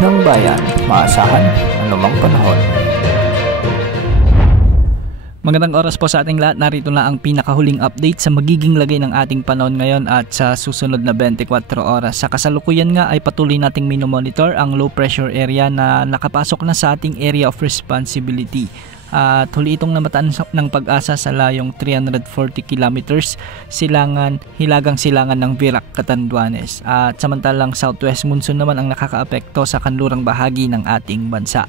ng bayan, maasahan anumang panahon. Magandang oras po sa ating lahat. Narito na ang pinakahuling update sa magiging lagay ng ating panahon ngayon at sa susunod na 24 oras. Sa kasalukuyan nga ay patuloy nating minomonitor ang low pressure area na nakapasok na sa ating area of responsibility. At huli itong namataan ng Pag-asa sa layong 340 kilometers hilagang silangan ng Virac, Catanduanes. At samantalang southwest monsoon naman ang nakakaapekto sa kanlurang bahagi ng ating bansa.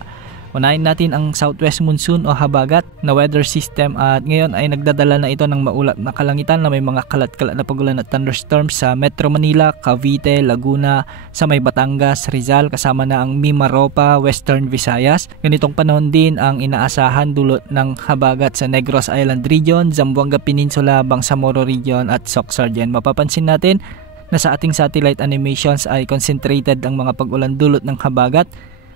Unahin natin ang southwest monsoon o habagat na weather system at ngayon ay nagdadala na ito ng maulap na kalangitan na may mga kalat-kalat na pagulan at thunderstorms sa Metro Manila, Cavite, Laguna, sa may Batangas, Rizal kasama na ang Mimaropa, Western Visayas. Ganitong panahon din ang inaasahan dulot ng habagat sa Negros Island Region, Zamboanga Peninsula, Bangsamoro Region at Sorsogon. Mapapansin natin na sa ating satellite animations ay concentrated ang mga pag-ulan dulot ng habagat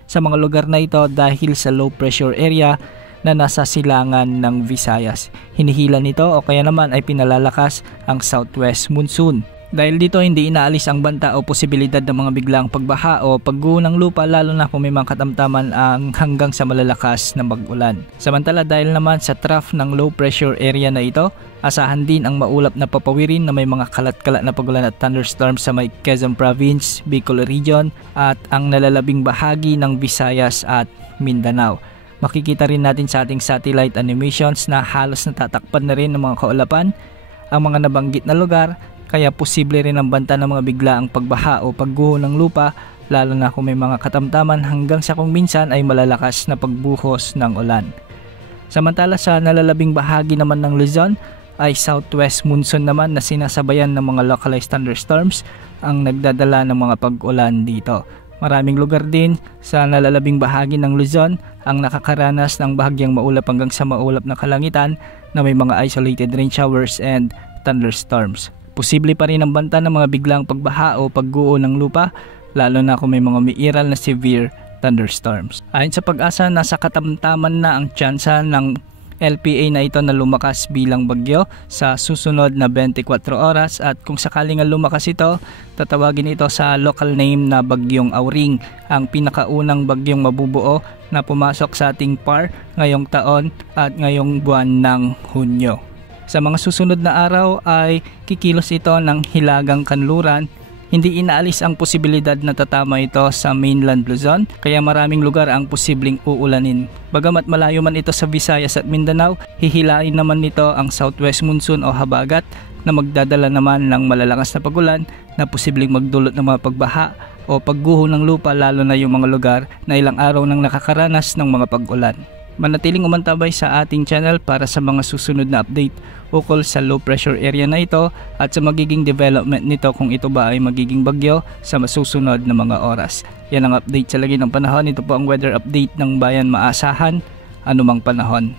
sa mga lugar na ito dahil sa low pressure area na nasa silangan ng Visayas. Hinihila nito o kaya naman ay pinalalakas ang southwest monsoon. Dahil dito hindi inaalis ang banta o posibilidad ng mga biglang pagbaha o pagguho ng lupa lalo na kung may mga katamtaman ang hanggang sa malalakas na mag-ulan. Samantala dahil naman sa trough ng low pressure area na ito, asahan din ang maulap na papawirin na may mga kalat-kalat na pagulan at thunderstorms sa may Quezon Province, Bicol Region at ang nalalabing bahagi ng Visayas at Mindanao. Makikita rin natin sa ating satellite animations na halos natatakpan na rin ng mga kaulapan ang mga nabanggit na lugar. Kaya posible rin ang banta ng mga biglaang pagbaha o pagguho ng lupa lalo na kung may mga katamtaman hanggang sa kung minsan ay malalakas na pagbuhos ng ulan. Samantala sa nalalabing bahagi naman ng Luzon ay southwest monsoon naman na sinasabayan ng mga localized thunderstorms ang nagdadala ng mga pag-ulan dito. Maraming lugar din sa nalalabing bahagi ng Luzon ang nakakaranas ng bahagyang maulap hanggang sa maulap na kalangitan na may mga isolated rain showers and thunderstorms. Posible pa rin ang banta ng mga biglang pagbaha o pagguho ng lupa lalo na kung may mga umiiral na severe thunderstorms. Ayon sa Pag-asa, nasa katamtaman na ang tsansa ng LPA na ito na lumakas bilang bagyo sa susunod na 24 oras at kung sakaling lumakas ito, tatawagin ito sa local name na Bagyong Auring, ang pinakaunang bagyong mabubuo na pumasok sa ating PAR ngayong taon at ngayong buwan ng Hunyo. Sa mga susunod na araw ay kikilos ito ng hilagang kanluran. Hindi inaalis ang posibilidad na tatama ito sa mainland Luzon, kaya maraming lugar ang posibleng uulanin. Bagamat malayo man ito sa Visayas at Mindanao, hihilain naman nito ang southwest monsoon o habagat na magdadala naman ng malalakas na pagulan na posibleng magdulot ng mga pagbaha o pagguho ng lupa lalo na yung mga lugar na ilang araw nang nakakaranas ng mga pag-ulan. Manatiling umantabay sa ating channel para sa mga susunod na update ukol sa low pressure area na ito at sa magiging development nito kung ito ba ay magiging bagyo sa masusunod na mga oras. Yan ang update sa lagay ng panahon. Ito po ang weather update ng bayan, maasahan anumang panahon.